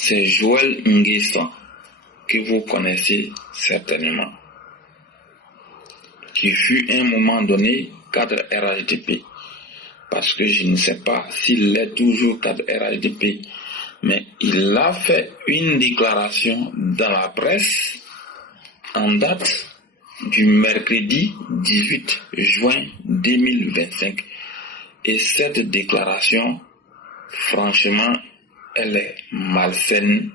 c'est Joël Nguessan, que vous connaissez certainement, qui fut à un moment donné cadre RHDP. Parce que je ne sais pas s'il est toujours cadre RHDP, mais il a fait une déclaration dans la presse en date du mercredi 18 juin 2025. Et cette déclaration, franchement, elle est malsaine,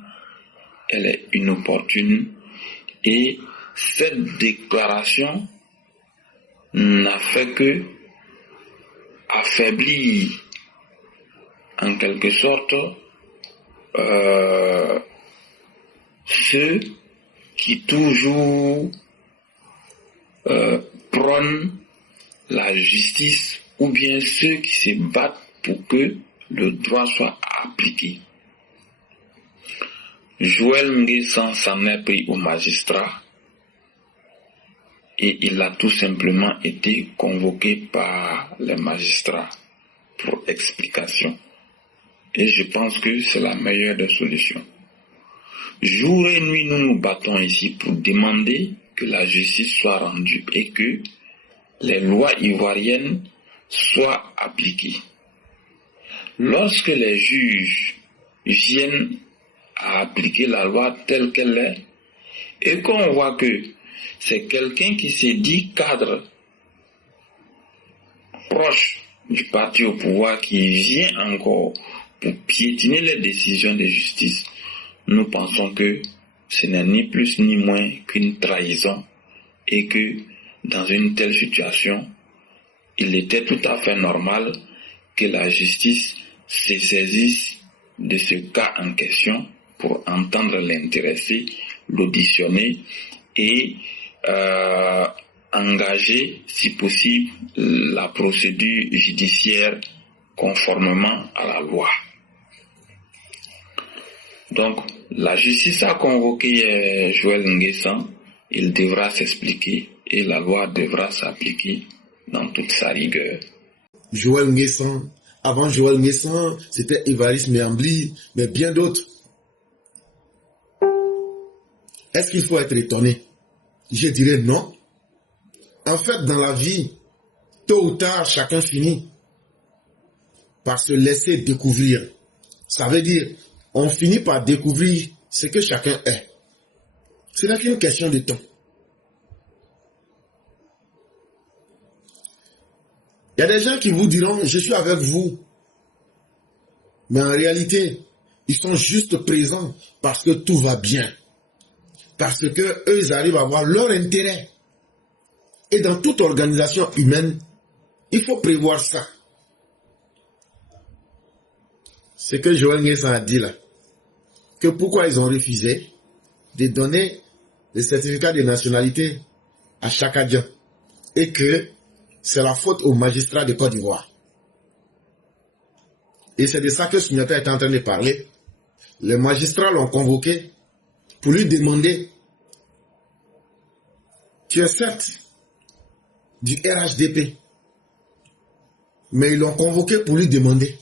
elle est inopportune. Et cette déclaration n'a fait que affaiblir en quelque sorte ceux qui toujours prônent la justice ou bien ceux qui se battent pour que le droit soit appliqué. Joël Nguessan s'en est pris au magistrat et il a tout simplement été convoqué par les magistrats pour explication. Et je pense que c'est la meilleure des solutions. Jour et nuit, nous nous battons ici pour demander que la justice soit rendue et que les lois ivoiriennes soient appliquées. Lorsque les juges viennent à appliquer la loi telle qu'elle est, et qu'on voit que c'est quelqu'un qui s'est dit cadre proche du parti au pouvoir qui vient encore pour piétiner les décisions de justice, nous pensons que ce n'est ni plus ni moins qu'une trahison et que dans une telle situation, il était tout à fait normal que la justice se saisisse de ce cas en question pour entendre l'intéressé, l'auditionner et engager, si possible, la procédure judiciaire conformément à la loi. Donc, la justice a convoqué Joël Nguessan, il devra s'expliquer et la loi devra s'appliquer dans toute sa rigueur. Joël Nguessan, avant Joël Nguessan, c'était Évariste Méambli, mais bien d'autres. Est-ce qu'il faut être étonné? Je dirais non. En fait, dans la vie, tôt ou tard, chacun finit par se laisser découvrir. Ça veut dire, on finit par découvrir ce que chacun est. Ce n'est qu'une question de temps. Il y a des gens qui vous diront, je suis avec vous. Mais en réalité, ils sont juste présents parce que tout va bien. Parce que eux, ils arrivent à avoir leur intérêt. Et dans toute organisation humaine, il faut prévoir ça. Ce que Joël Nguessan a dit là, que pourquoi ils ont refusé de donner les certificats de nationalité à chaque adjoint et que c'est la faute aux magistrats de Côte d'Ivoire. Et c'est de ça que Sundiata est en train de parler. Les magistrats l'ont convoqué pour lui demander, tu es certes du RHDP, mais ils l'ont convoqué pour lui demander,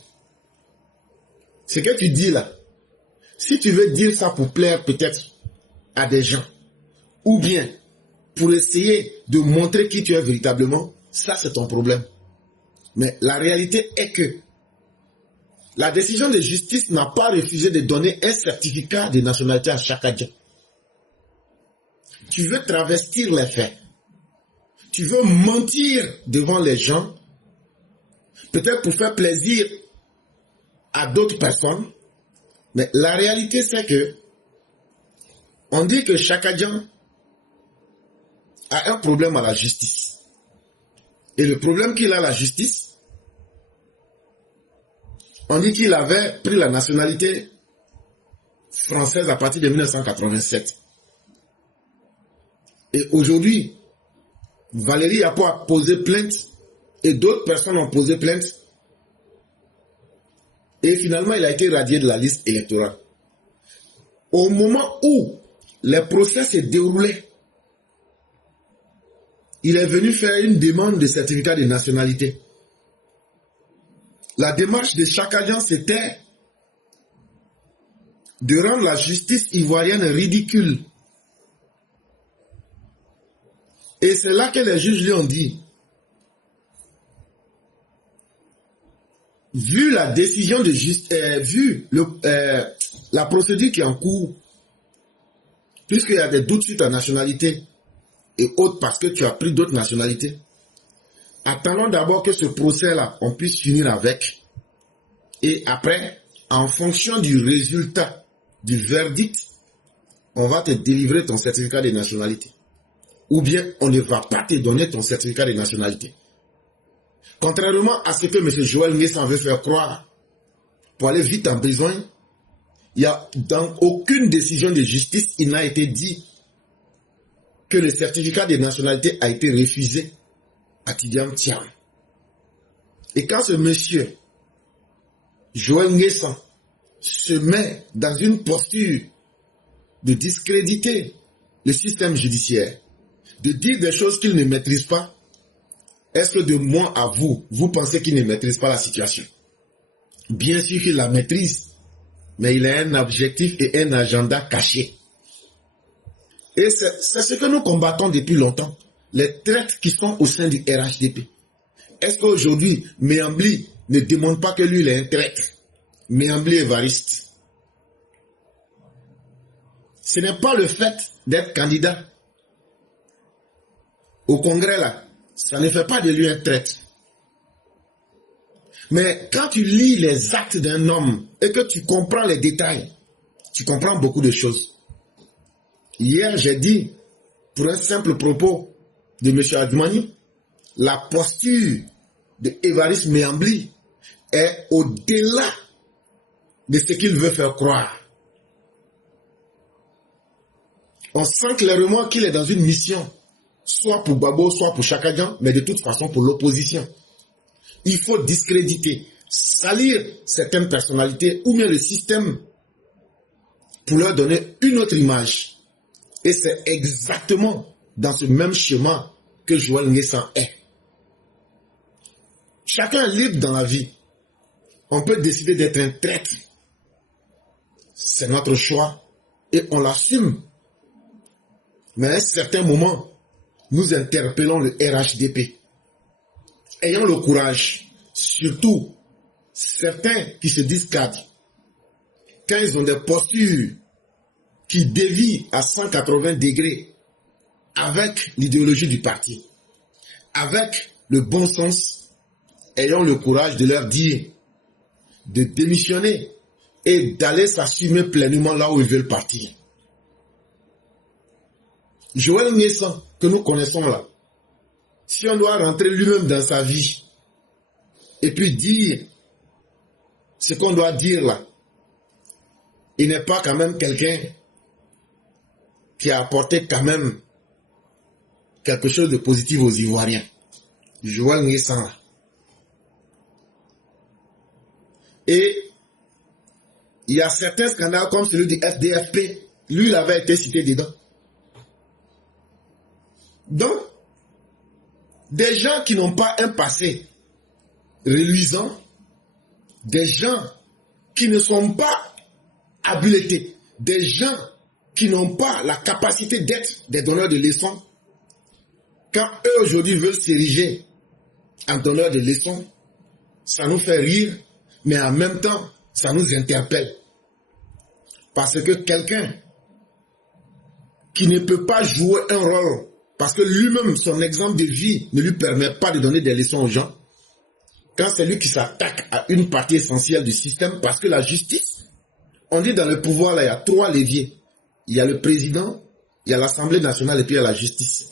ce que tu dis là, si tu veux dire ça pour plaire peut-être à des gens, ou bien pour essayer de montrer qui tu es véritablement, ça c'est ton problème. Mais la réalité est que la décision de justice n'a pas refusé de donner un certificat de nationalité à chaque adjoint. Tu veux travestir les faits. Tu veux mentir devant les gens, peut-être pour faire plaisir à d'autres personnes, mais la réalité c'est que on dit que chaque adjoint a un problème à la justice. Et le problème qu'il a à la justice, on dit qu'il avait pris la nationalité française à partir de 1987. Et aujourd'hui, Valérie Apo a posé plainte et d'autres personnes ont posé plainte. Et finalement, il a été radié de la liste électorale. Au moment où les procès se déroulaient, il est venu faire une demande de certificat de nationalité. La démarche de chaque agent, c'était de rendre la justice ivoirienne ridicule. Et c'est là que les juges lui ont dit, vu la décision de justice, vu la procédure qui est en cours, puisqu'il y a des doutes sur ta nationalité et autres parce que tu as pris d'autres nationalités, attendons d'abord que ce procès-là, on puisse finir avec. Et après, en fonction du résultat du verdict, on va te délivrer ton certificat de nationalité. Ou bien, on ne va pas te donner ton certificat de nationalité. Contrairement à ce que M. Joël Nguessan veut faire croire, pour aller vite en besoin, il n'y a dans aucune décision de justice, il n'a été dit que le certificat de nationalité a été refusé à Tidjane Thiam. Et quand ce monsieur, Joël Nguessan, se met dans une posture de discréditer le système judiciaire, de dire des choses qu'il ne maîtrise pas, est-ce que de moi à vous, vous pensez qu'il ne maîtrise pas la situation? Bien sûr qu'il la maîtrise, mais il a un objectif et un agenda caché. Et c'est ce que nous combattons depuis longtemps, les traites qui sont au sein du RHDP. Est-ce qu'aujourd'hui, Méambli ne demande pas que lui, il est un traître? Méambli Évariste. Ce n'est pas le fait d'être candidat au congrès là, ça ne fait pas de lui un traître. Mais quand tu lis les actes d'un homme et que tu comprends les détails, tu comprends beaucoup de choses. Hier, j'ai dit, pour un simple propos de M. Adjumani, la posture de Évariste Méambli est au-delà de ce qu'il veut faire croire. On sent clairement qu'il est dans une mission, soit pour Babo, soit pour Chakadjan, mais de toute façon pour l'opposition. Il faut discréditer, salir certaines personnalités ou bien le système pour leur donner une autre image. Et c'est exactement dans ce même chemin que Joël Nguessan est. Chacun est libre dans la vie. On peut décider d'être un traître. C'est notre choix et on l'assume. Mais à un certain moment, nous interpellons le RHDP. Ayons le courage, surtout certains qui se disent cadres, quand ils ont des postures qui dévient à 180 degrés avec l'idéologie du parti, avec le bon sens, ayons le courage de leur dire de démissionner et d'aller s'assumer pleinement là où ils veulent partir. Joël Nguessan, que nous connaissons là, si on doit rentrer lui-même dans sa vie et puis dire ce qu'on doit dire là, il n'est pas quand même quelqu'un qui a apporté quand même quelque chose de positif aux Ivoiriens. Joël Nguessan là. Et il y a certains scandales comme celui du FDFP, lui il avait été cité dedans. Donc, des gens qui n'ont pas un passé reluisant, des gens qui ne sont pas habilités, des gens qui n'ont pas la capacité d'être des donneurs de leçons, quand eux aujourd'hui veulent s'ériger en donneurs de leçons, ça nous fait rire, mais en même temps, ça nous interpelle. Parce que quelqu'un qui ne peut pas jouer un rôle, parce que lui-même, son exemple de vie ne lui permet pas de donner des leçons aux gens, quand c'est lui qui s'attaque à une partie essentielle du système, parce que la justice, on dit dans le pouvoir, là, il y a 3 leviers. Il y a le président, il y a l'Assemblée nationale et puis il y a la justice.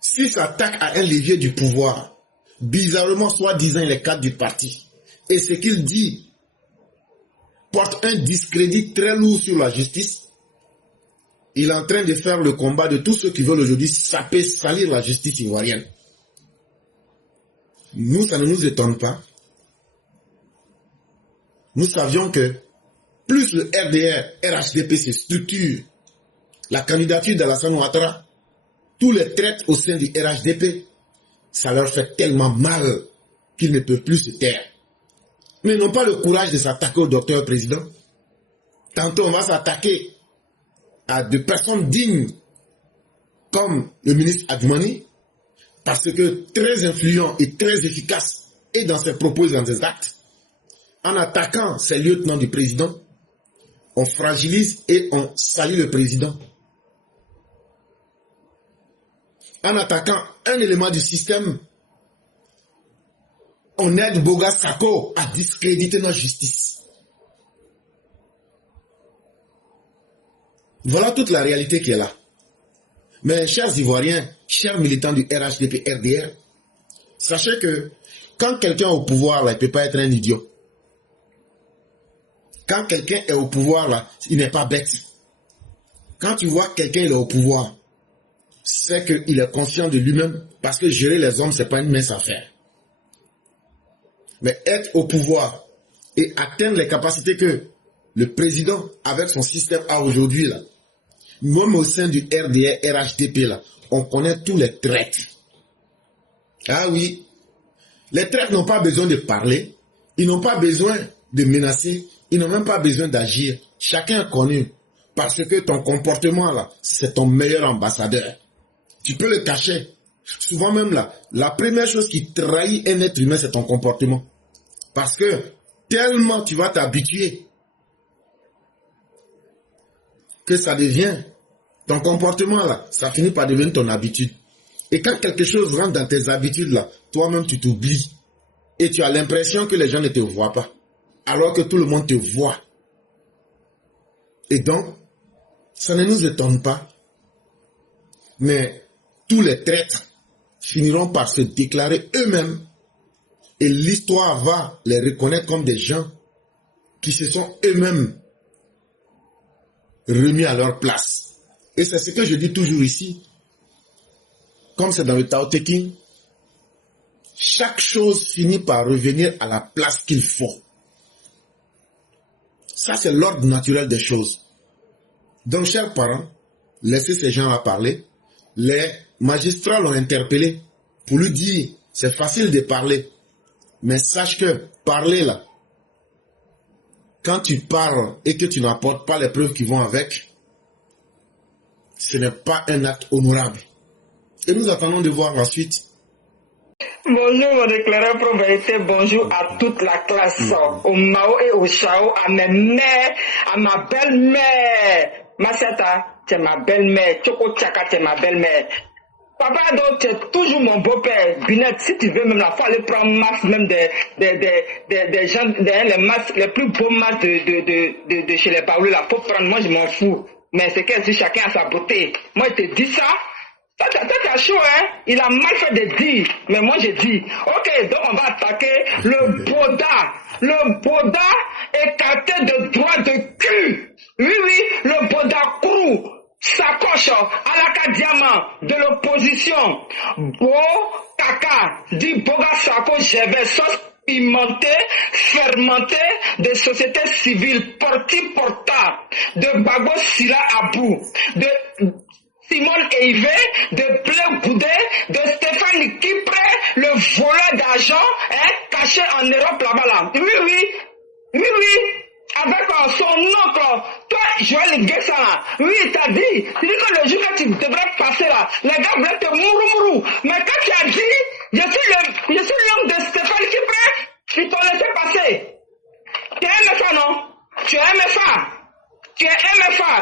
S'il s'attaque à un levier du pouvoir, bizarrement, soi-disant, il est cadre du parti, et ce qu'il dit porte un discrédit très lourd sur la justice, il est en train de faire le combat de tous ceux qui veulent aujourd'hui saper, salir la justice ivoirienne. Nous, ça ne nous étonne pas. Nous savions que plus le RDR, RHDP se structure, la candidature d'Alassane Ouattara, tous les traites au sein du RHDP, ça leur fait tellement mal qu'ils ne peuvent plus se taire. Mais ils n'ont pas le courage de s'attaquer au docteur président. Tantôt, on va s'attaquer à des personnes dignes comme le ministre Adjoumani, parce que très influent et très efficace et dans ses propos et dans ses actes. En attaquant ces lieutenants du président, on fragilise et on salit le président. En attaquant un élément du système, on aide Boga Sako à discréditer notre justice. Voilà toute la réalité qui est là. Mais chers Ivoiriens, chers militants du RHDP-RDR, sachez que quand quelqu'un est au pouvoir, là, il ne peut pas être un idiot. Quand quelqu'un est au pouvoir, là, il n'est pas bête. Quand tu vois quelqu'un est au pouvoir, c'est qu'il est conscient de lui-même, parce que gérer les hommes, ce n'est pas une mince affaire. Mais être au pouvoir et atteindre les capacités que le président, avec son système, a aujourd'hui, là, même au sein du RDR, RHDP, là, on connaît tous les traîtres. Ah oui, les traîtres n'ont pas besoin de parler, ils n'ont pas besoin de menacer, ils n'ont même pas besoin d'agir. Chacun est connu, parce que ton comportement, là, c'est ton meilleur ambassadeur. Tu peux le cacher. Souvent même, là, la première chose qui trahit un être humain, c'est ton comportement. Parce que tellement tu vas t'habituer que ça devient, ton comportement là, ça finit par devenir ton habitude. Et quand quelque chose rentre dans tes habitudes là, toi-même tu t'oublies. Et tu as l'impression que les gens ne te voient pas. Alors que tout le monde te voit. Et donc, ça ne nous étonne pas. Mais tous les traîtres finiront par se déclarer eux-mêmes. Et l'histoire va les reconnaître comme des gens qui se sont eux-mêmes remis à leur place. Et c'est ce que je dis toujours ici. Comme c'est dans le Tao Te Ching, chaque chose finit par revenir à la place qu'il faut. Ça, c'est l'ordre naturel des choses. Donc, chers parents, laissez ces gens-là parler. Les magistrats l'ont interpellé pour lui dire, c'est facile de parler, mais sache que parler là, quand tu parles et que tu n'apportes pas les preuves qui vont avec, ce n'est pas un acte honorable. Et nous attendons de voir la suite. Bonjour mon déclarant probabilité, bonjour à toute la classe, au Mao et au Chao, à mes mères, à ma belle-mère. Massata, c'est ma belle-mère. Choco Tchaka, c'est ma belle-mère. Papa, donc, tu es toujours mon beau-père. Binette, si tu veux même la fois, aller prendre masse même des gens, les masses, les plus beaux masses de chez les Paolo, là, faut prendre, moi je m'en fous. Mais c'est que si chacun a sa beauté. Moi, je te dis ça. Ça, t'as chaud, hein? Il a mal fait de dire. Mais moi, j'ai dit, ok, donc on va attaquer le Boda. Le Boda écarté de droit de cul. Oui, le Boda Krou. Sacoche à la diamant de l'opposition. Bo Kaka dit Boga Sako, j'avais sauce pimentée, fermentée de société civile, porti-porta, de Bago Sila Abou, de Simone Eivé, de Blé Goudé, de Stéphane Kipré, le voleur d'argent, caché en Europe là-bas là. Oui. Avec son oncle, toi, Joël Guessin, oui, t'as dit que le jour que tu devrais passer là, les gars voulaient te mourou. Mais quand tu as dit, je suis l'homme de Stéphane Kipré, ils t'ont laissé passer. Tu es MFA, non? Tu es MFA.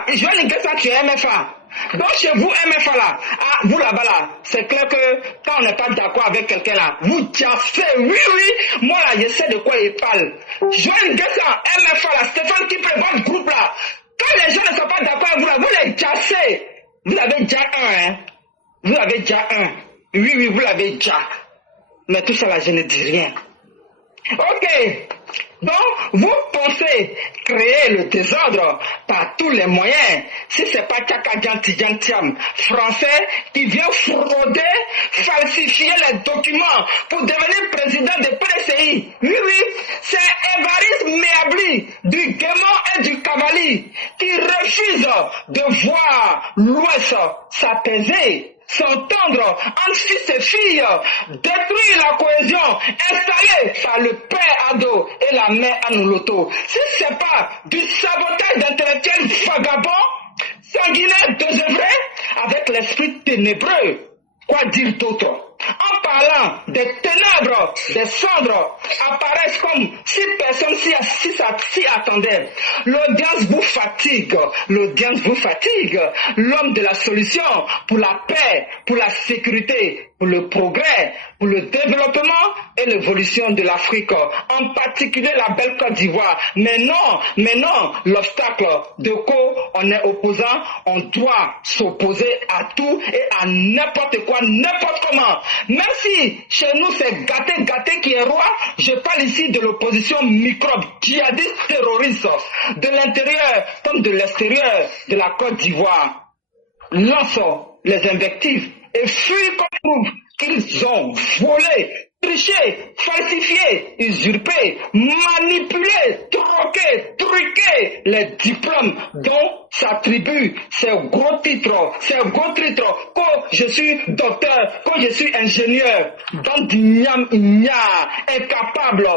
Joël Guessin, tu es MFA. Donc chez vous, MFA là, vous là-bas là, c'est clair que quand on n'est pas d'accord avec quelqu'un là, vous jaffez, oui, moi là, je sais de quoi il parle. Joël Guessin, MFA là, Stéphane Kipré, votre groupe là, quand les gens ne sont pas d'accord avec vous là, vous les jaffez. Vous avez déjà un, hein. Vous avez déjà un. Oui, vous l'avez déjà. Mais tout ça là, je ne dis rien. Ok. Donc, vous pensez créer le désordre par tous les moyens. Si c'est pas Tchaka Djantiam français qui vient frauder, falsifier les documents pour devenir président de PDCI. Oui, c'est Évariste Meabli du Guémon et du Cavali qui refuse de voir l'Ouest s'apaiser s'entendre entre fils et filles, détruire la cohésion installée par le père Ado et la mère Anoloto. Si ce n'est pas du sabotage d'intellectuels vagabonds, sanguinaires, désœuvrés, avec l'esprit ténébreux, quoi dire d'autre? En parlant des ténèbres, des cendres, apparaissent comme si personne s'y attendait. L'audience vous fatigue, l'homme de la solution pour la paix, pour la sécurité, pour le progrès, pour le développement et l'évolution de l'Afrique, en particulier la belle Côte d'Ivoire. Mais non, l'obstacle de quoi on est opposant, on doit s'opposer à tout et à n'importe quoi, n'importe comment. Même si chez nous c'est gâté qui est roi, je parle ici de l'opposition microbe, djihadiste, terroriste, de l'intérieur comme de l'extérieur de la Côte d'Ivoire. Lançons les invectives et fuient comme prouve qu'ils ont volé, triché, falsifié, usurpé, manipulé, troqué, truqué les diplômes dont s'attribuent ces gros titres, quand je suis docteur, quand je suis ingénieur, dans du niam, incapable,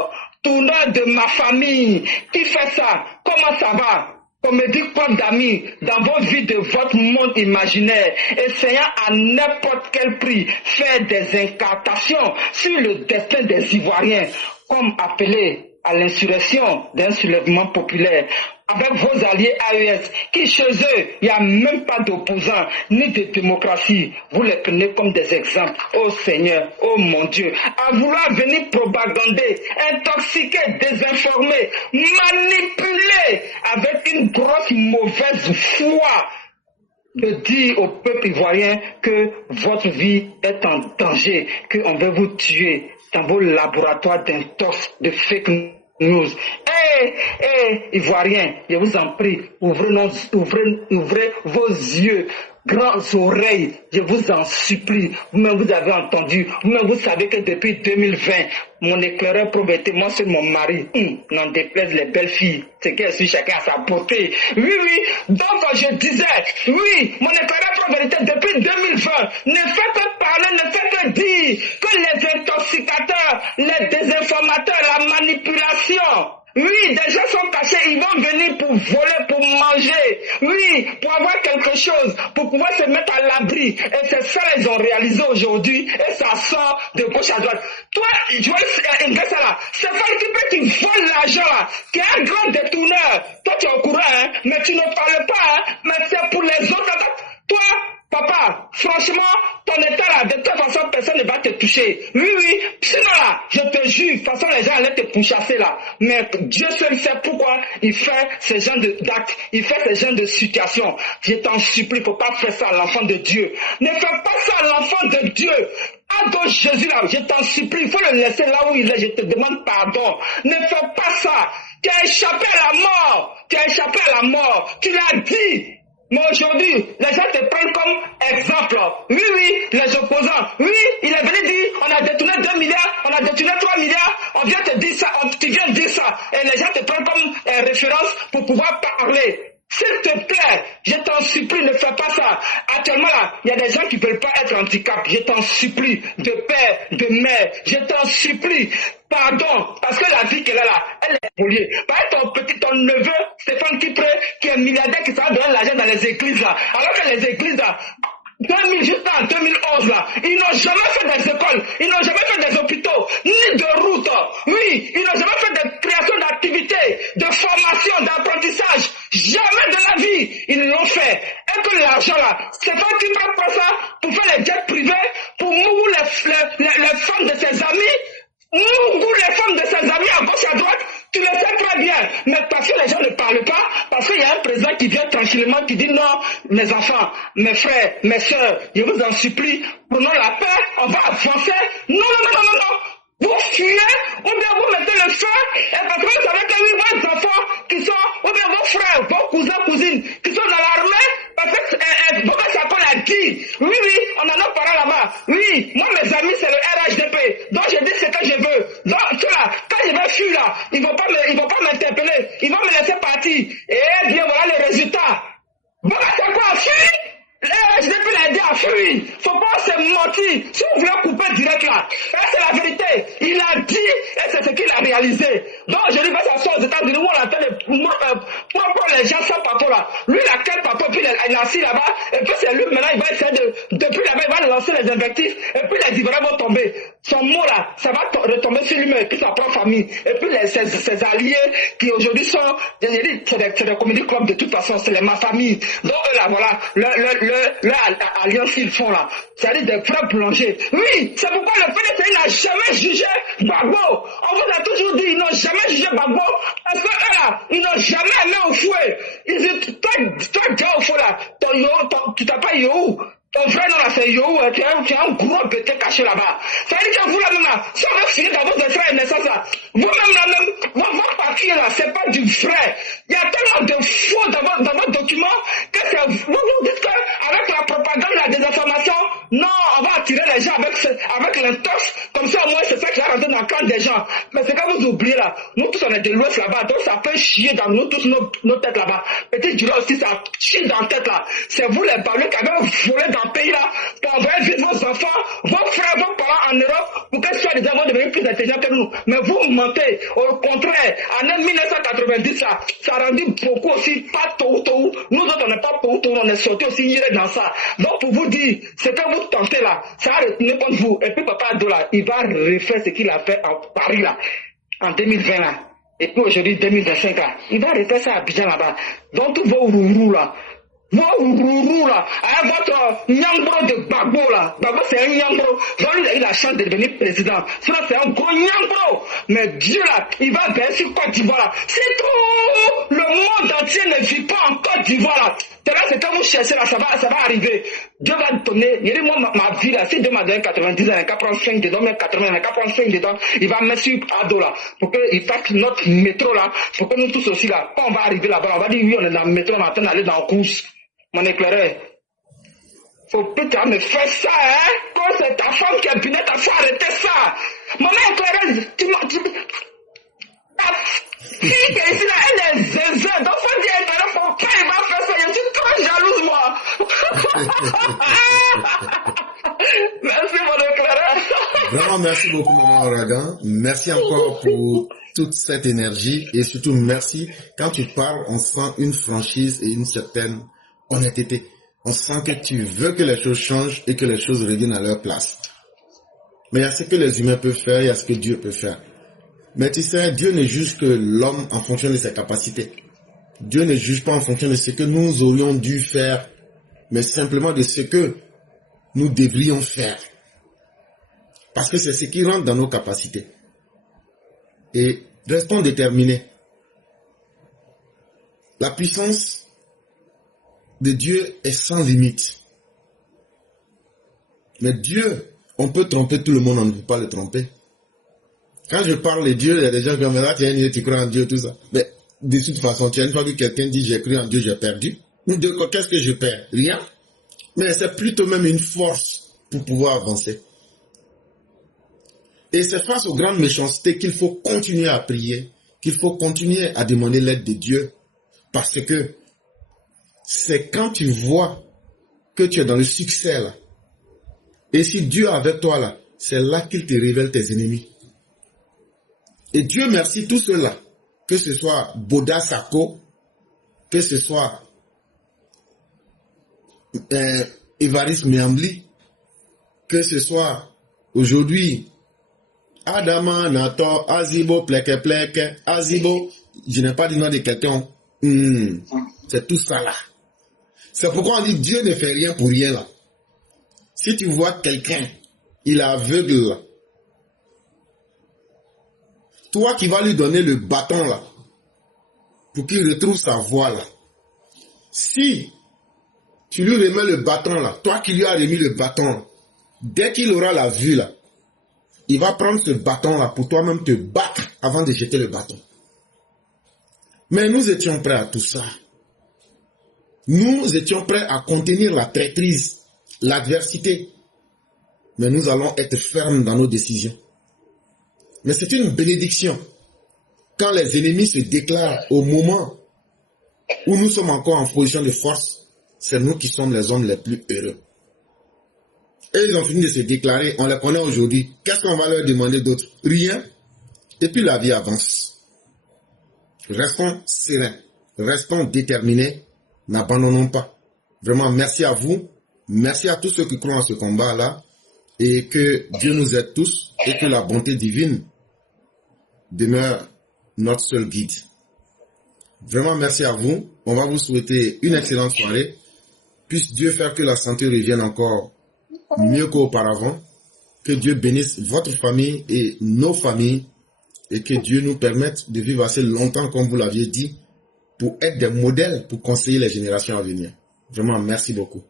tourneur de ma famille, qui fait ça, comment ça va? On me dit quoi d'amis dans vos vies de votre monde imaginaire, essayant à n'importe quel prix faire des incantations sur le destin des Ivoiriens, comme appelé à l'insurrection d'un soulèvement populaire, avec vos alliés AES, qui chez eux, il n'y a même pas d'opposants, ni de démocratie. Vous les prenez comme des exemples. Oh Seigneur, oh mon Dieu, à vouloir venir propagander, intoxiquer, désinformer, manipuler avec une grosse mauvaise foi, de dire au peuple ivoirien que votre vie est en danger, qu'on veut vous tuer dans vos laboratoires d'intox, de fake news. Ivoiriens, je vous en prie, ouvrez vos yeux, grandes oreilles, je vous en supplie. Vous-même vous avez entendu, vous-même vous savez que depuis 2020, mon éclaireur promettait moi sur mon mari. N'en déplaise les belles filles, c'est qu'elles sont chacun à sa beauté. Oui, donc je disais, oui, mon éclaireur promettait depuis 2020, ne faites que parler, ne faites que dire que les intoxicateurs, les désinformateurs, la manipulation, oui, des gens sont cachés, ils vont venir pour voler, pour manger. Oui, pour avoir quelque chose, pour pouvoir se mettre à l'abri. Et c'est ça qu'ils ont réalisé aujourd'hui. Et ça sort de gauche à droite. Toi, Joël Nguessala, c'est pas qui vole l'argent là, qui est un grand détourneur. Toi, tu es au courant, hein, mais tu ne parles pas, hein, mais c'est pour les autres. Toi, papa, franchement, ton état là, de toute façon, personne ne va te toucher. Oui, sinon là, je te jure, de toute façon, les gens allaient te pourchasser là. Mais Dieu seul sait pourquoi il fait ce genre d'actes, il fait ce genre de situations. Je t'en supplie, faut pas faire ça à l'enfant de Dieu. Ne fais pas ça à l'enfant de Dieu. Pardon Jésus là, je t'en supplie, il faut le laisser là où il est, je te demande pardon. Ne fais pas ça. Tu as échappé à la mort, tu l'as dit. Mais aujourd'hui, les gens te prennent comme exemple. Oui, les opposants. Oui, il est venu dire, on a détourné 2 milliards, on a détourné 3 milliards, on vient te dire ça, tu viens dire ça. Et les gens te prennent comme référence pour pouvoir parler. S'il te plaît, je t'en supplie, ne fais pas ça. Actuellement là, il y a des gens qui ne veulent pas être handicapés. Je t'en supplie, de père, de mère, je t'en supplie. Pardon, parce que la vie qu'elle a là, elle est évoluée. Par exemple, ton neveu, Stéphane Kipré, qui est milliardaire, qui s'en donne l'argent dans les églises là. Alors que les églises là, juste en 2011 là, ils n'ont jamais fait des écoles, ils n'ont jamais fait des hôpitaux, ni de routes. Oui, ils n'ont jamais fait de création d'activités, de formation, d'apprentissage. Jamais de la vie, ils l'ont fait. Et que l'argent là, c'est pas qui prend ça pour faire les jets privés, pour mourir les femmes de ses amis, mourir les femmes de ses amis à gauche à droite. Tu le sais très bien, mais parce que les gens ne parlent pas, parce qu'il y a un président qui vient tranquillement, qui dit non, mes enfants, mes frères, mes soeurs, je vous en supplie, prenons la paix, on va avancer. Non. Vous fuyez, ou bien vous mettez le feu, et parce que vous savez que vos enfants qui sont, ou bien vos frères, vos cousins, cousines, qui sont dans l'armée, parce que Boba Sakol a dit, oui, on en a parlé là-bas, oui, moi mes amis c'est le RHDP, donc je dis ce que je veux, donc cela, quand je vais fuir là, ils vont pas m'interpeller, ils vont me laisser partir, et bien voilà les résultats. Boba Sakol a fui, le RHDP l'a aidé à fuir. Faut pas se mentir. Si vous voulez couper direct là, c'est la vérité. Il a dit et c'est ce qu'il a réalisé. Donc je dis, va s'asseoir aux États-Unis où on entend les gens sans papa là. Lui, il a quel papa, puis il est assis là-bas, et puis c'est lui maintenant, il va essayer depuis là-bas, il va lancer les invectifs, et puis les Ivoiriens vont tomber. Son mot là, ça va retomber sur lui-même, et puis sa propre famille, et puis ses alliés qui aujourd'hui sont, c'est des comédie clubs de toute façon, c'est ma famille. Donc là, voilà, leur alliance qu'ils font là, c'est-à-dire des vrais boulangers. Oui, c'est pourquoi le PDC n'a jamais jugé Gbagbo. On vous a toujours dit, ils n'ont jamais jugé Gbagbo, parce que eux là, ils n'ont jamais aimé au fouet. Ils disent, toi, déjà au fouet là, tu t'appelles Yohou. Ton frère, non, là, c'est Yohou, tu as un gros bêté caché là-bas. Ça veut dire que vous, là-même, là, si on veut finir dans votre frère et naissance, là, vous-même, là-même, votre papier, là, c'est pas du vrai. Il y a tellement de faux dans votre document que c'est, vous dites qu'avec la propagande, la désinformation, non, on va attirer les gens avec l'intox, comme ça, au moins, c'est ça qui va rentrer dans le camp des gens. Mais c'est quand vous oubliez, là, nous tous, on est de l'Ouest, là-bas, donc ça peut chier dans nous tous nos têtes, là-bas. Petit Dura aussi, ça chie dans la tête, là. C'est vous, les balous, qui avez volé dans le pays, là, pour envoyer vivre vos enfants, vos frères, vos parents en Europe, pour qu'ils soient des enfants devenus plus intelligents que nous. Mais vous mentez. Au contraire, en 1990, là, ça a rendu beaucoup aussi, pas tôt. Nous autres, on n'est pas tôt, on est sortis aussi hier dans ça. Donc, pour vous dire, ce que vous tentez là, ça a retenu contre vous. Et puis, Papa Ado, là, il va refaire ce qu'il a fait en Paris, là, en 2020, là. Et puis aujourd'hui, 2025, là, il va refaire ça à Abidjan, là-bas. Donc, tous vos rourous, là, avec votre nyambro de Gbagbo là. Gbagbo c'est un nyambro. Donc lui il a eu la chance de devenir président. Sinon c'est un gros nyambro. Mais Dieu là, il va bien sur Côte d'Ivoire là. C'est tout. Le monde entier ne vit pas en Côte d'Ivoire là. C'est quand vous cherchez là, ça va arriver. Dieu va donner. Il dit moi ma vie là, si Dieu m'a donné 90 ans, il va prendre 5 dedans, même 80 ans, il va prendre 5 dedans, il va mettre sur Ado là. Pour qu'il fasse notre métro là. Pour que nous tous aussi là, quand on va arriver là-bas, on va dire oui on est dans le métro, on est en train d'aller dans la course. Mon éclaireur, faut peut-être me faire ça, hein? Quand c'est ta femme qui est punée, t'as fait arrêter ça. Maman éclaireuse, ta fille qui est ici là, elle est zinzin. Donc faut dire éclaireur, faut pas, il va faire ça. Je suis trop jalouse, moi. Merci, mon éclaireur. Vraiment, merci beaucoup, Maman Ouragan. Merci encore pour toute cette énergie et surtout merci. Quand tu parles, on sent une franchise et une certaine honnêteté. On sent que tu veux que les choses changent et que les choses reviennent à leur place. Mais il y a ce que les humains peuvent faire, il y a ce que Dieu peut faire. Mais tu sais, Dieu ne juge que l'homme en fonction de ses capacités. Dieu ne juge pas en fonction de ce que nous aurions dû faire, mais simplement de ce que nous devrions faire. Parce que c'est ce qui rentre dans nos capacités. Et restons déterminés. La puissance de Dieu est sans limite. Mais Dieu, on peut tromper tout le monde, on ne peut pas le tromper. Quand je parle de Dieu, il y a des gens qui me disent, tu crois en Dieu, tout ça. Mais de toute façon, tu as une fois que quelqu'un dit, j'ai cru en Dieu, j'ai perdu. Qu'est-ce que je perds? Rien. Mais c'est plutôt même une force pour pouvoir avancer. Et c'est face aux grandes méchancetés qu'il faut continuer à prier, qu'il faut continuer à demander l'aide de Dieu. Parce que c'est quand tu vois que tu es dans le succès là, et si Dieu est avec toi là, c'est là qu'il te révèle tes ennemis. Et Dieu merci tous ceux-là, que ce soit Boda Sako, que ce soit Évariste Miambli, que ce soit aujourd'hui Adama, Nato, Azibo, Pleke Pleke, Azibo, je n'ai pas dit nom de quelqu'un, c'est tout ça là. C'est pourquoi on dit Dieu ne fait rien pour rien là. Si tu vois quelqu'un, il est aveugle là, toi qui vas lui donner le bâton là, pour qu'il retrouve sa voie là. Si tu lui remets le bâton là, toi qui lui as remis le bâton là, dès qu'il aura la vue là, il va prendre ce bâton là pour toi-même te battre avant de jeter le bâton. Mais nous étions prêts à tout ça. Nous étions prêts à contenir la traîtrise, l'adversité. Mais nous allons être fermes dans nos décisions. Mais c'est une bénédiction. Quand les ennemis se déclarent au moment où nous sommes encore en position de force, c'est nous qui sommes les hommes les plus heureux. Et ils ont fini de se déclarer, on les connaît aujourd'hui. Qu'est-ce qu'on va leur demander d'autre? Rien. Et puis la vie avance. Restons sereins, restons déterminés, n'abandonnons pas. Vraiment, merci à vous, merci à tous ceux qui croient en ce combat-là, et que Dieu nous aide tous, et que la bonté divine demeure notre seul guide. Vraiment, merci à vous. On va vous souhaiter une excellente soirée. Puisse Dieu faire que la santé revienne encore mieux qu'auparavant. Que Dieu bénisse votre famille et nos familles. Et que Dieu nous permette de vivre assez longtemps, comme vous l'aviez dit, pour être des modèles, pour conseiller les générations à venir. Vraiment, merci beaucoup.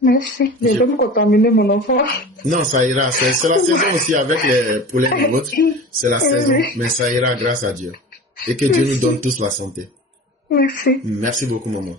Merci. Je vais me contaminer, mon enfant. Non, ça ira. C'est la saison aussi avec les poulets et autres. C'est la saison. Mais ça ira grâce à Dieu. Et que Dieu nous donne tous la santé. Merci. Merci beaucoup, maman.